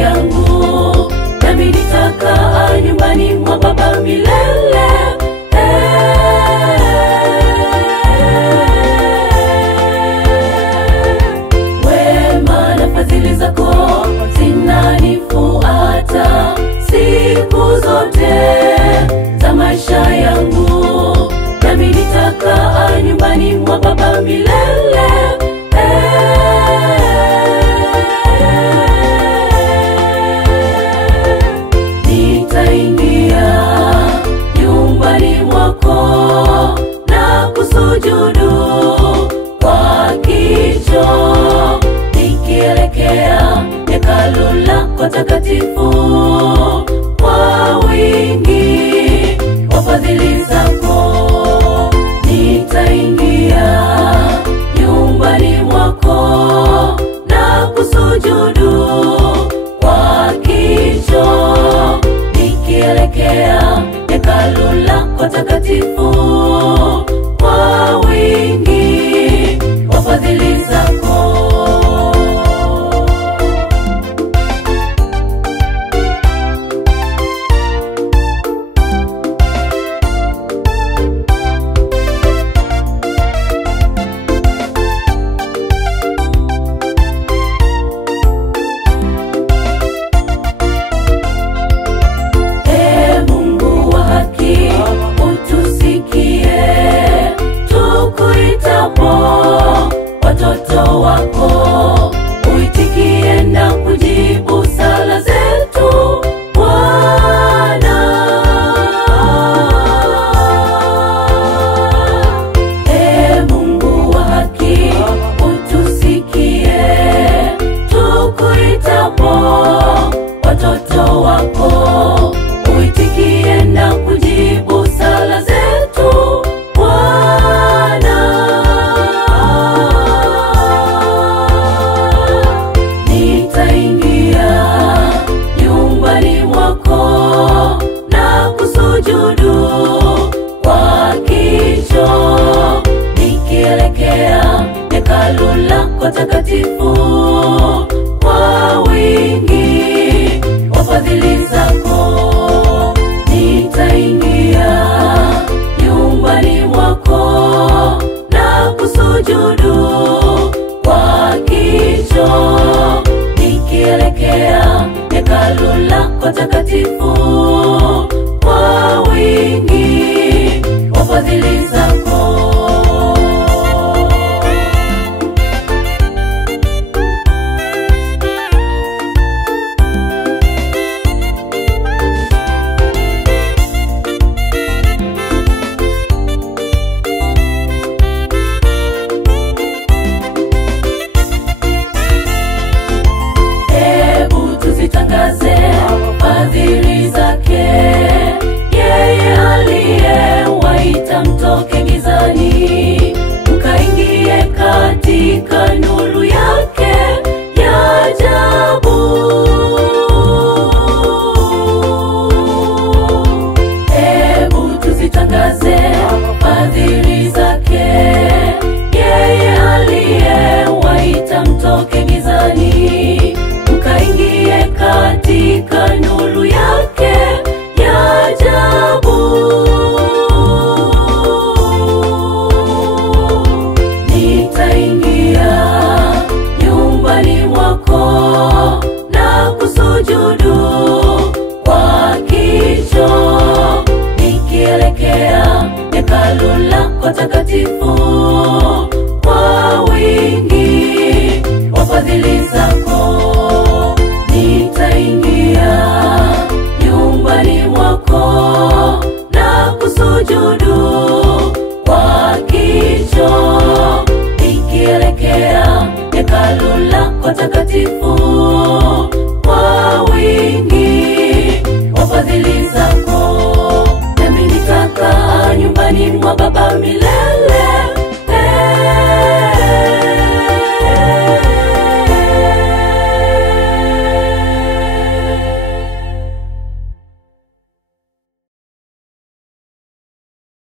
yangu, nami nitakaa nyumbani mwa Baba milele. Wema na fadhili zako zinanifuata siku zote za maisha yangu, nami nitakaa nyumbani mwa Baba milele. Nitaingia nyumbani mwako na kusujudu kwa kicho, nikielekea hekalu lako takatifu kwa wingi wa fadhili zako. Nitaingia nyumbani mwako na kusujudu kwa kicho, nikielekea hekalu lako takatifu kwa wingi wa fadhili zako. Watoto wako uitikie na kujibu sala zetu Bwana. Mungu wa haki utusikie tukuitapo, watoto wako uitikie na kujibu sala zetu Bwana. Nitaingia nyumbani mwako na kusujudu kwa kicho, nikielekea hekalu lako takatifu kwa wingi wa fadhili zako. Nitaingia nyumbani mwako na kusujudu kwa kicho, nikielekea hekalu lako takatifu kwa wingi wa fadhili zako.